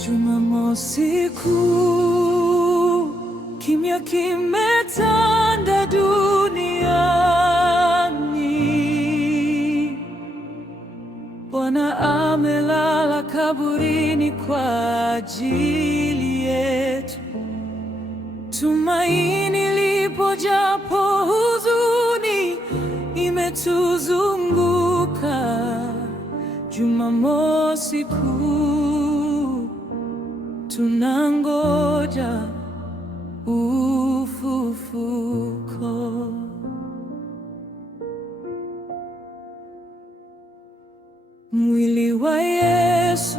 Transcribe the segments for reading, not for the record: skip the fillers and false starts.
Jumamosi Kuu, kimya kimetanda duniani. Bwana amelala kaburini kwa ajili yetu. Tumaini lipo japo huzuni imetuzunguka. Jumamosi Kuu, tunangoja ufufuko. Mwili wa Yesu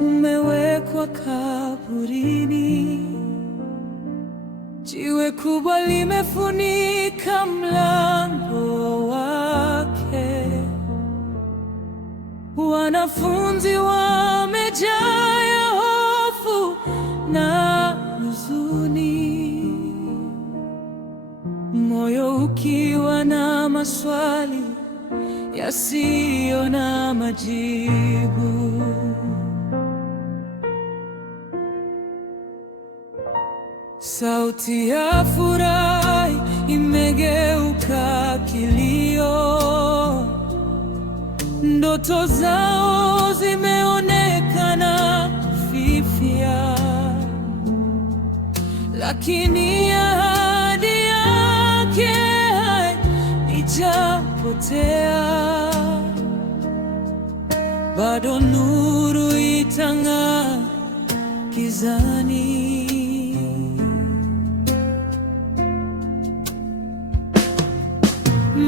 umewekwa kaburini. Jiwe kubwa limefunika mlango wake. Wanafunzi wamejaa hofu na huzuni, moyo ukiwa na maswali yasiyo na majibu. Sauti ya furaha imegeuka kilio. Ndoto zao zimeonekana kufifia, lakini ahadi yake haijapotea. Bado nuru itang'aa gizani.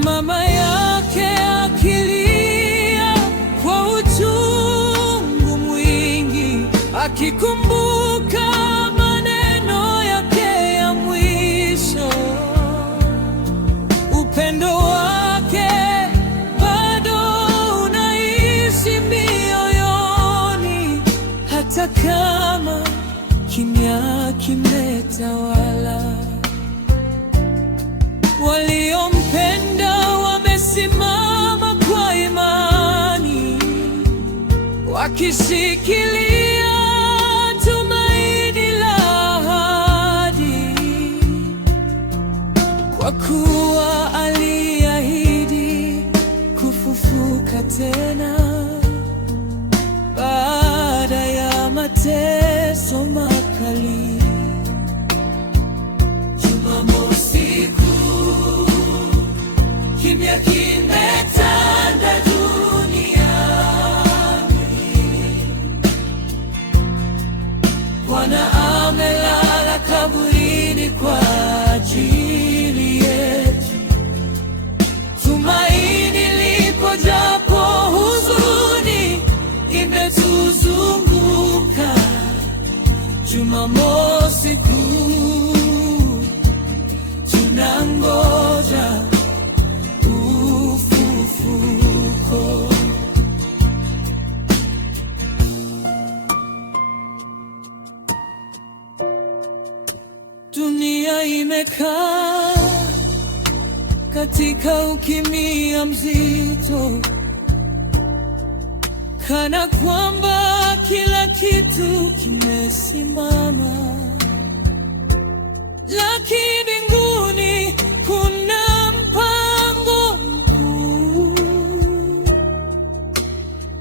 Mama yake akilia kwa uchungu mwingi, akikumbuka maneno yake ya mwisho. Upendo wake bado unaishi mioyoni, hata kama kimya kimetawala. Waliompenda wamesimama kwa imani, wakishikilia tumaini la ahadi, kwa kuwa aliahidi kufufuka tena baada ya mateso makali. Jumamosi Kuu, kimya kimetanda duniani. Bwana amelala kaburini kwa ajili yetu. Tumaini lipo japo huzuni imetuzunguka. Jumamosi Kuu, tunangoja ufufuko. Dunia imekaa katika ukimya mzito, kana kwamba kila kitu kimesimama. Lakini mbinguni kuna mpango mkuu.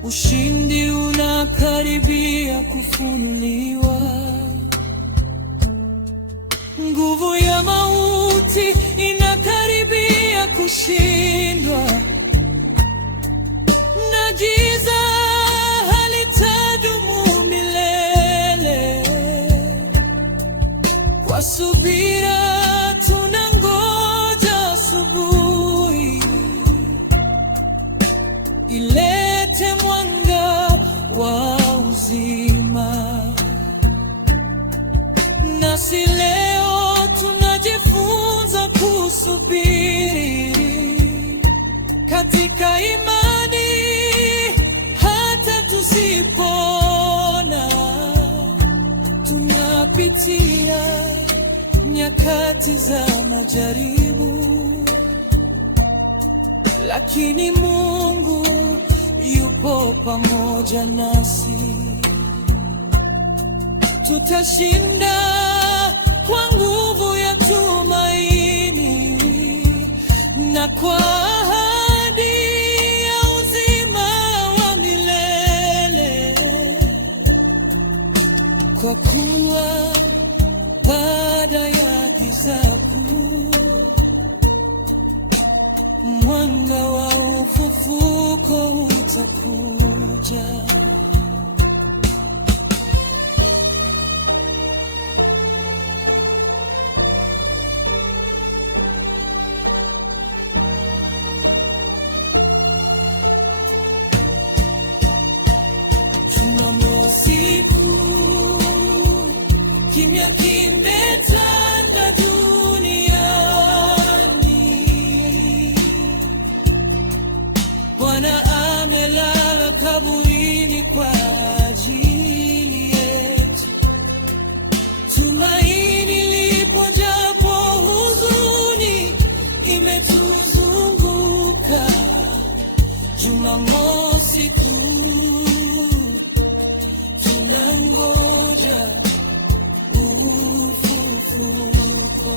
Ushindi unakaribia kufunuliwa. Nguvu ya mauti inakaribia kushindwa, na giza halitadumu milele. Kwa subira tunangoja asubuhi ilete mwanga wa uzima. Nasi leo tunajifunza kusubiri katika imani, hata tusipona tunapitia nyakati za majaribu, lakini Mungu yupo pamoja nasi. Tutashinda kwa nguvu ya tumaini na kwa ahadi ya uzima wa milele, kwa kuwa baada ya giza kuu mwanga wa ufufuko utakuja. Tunamo siku kimya kimetanda duniani, Bwana amelala kaburini kwa ajili yetu. Tumaini lipo japo huzuni imetuzunguka. Jumamosi tu tunangoja ufufuko.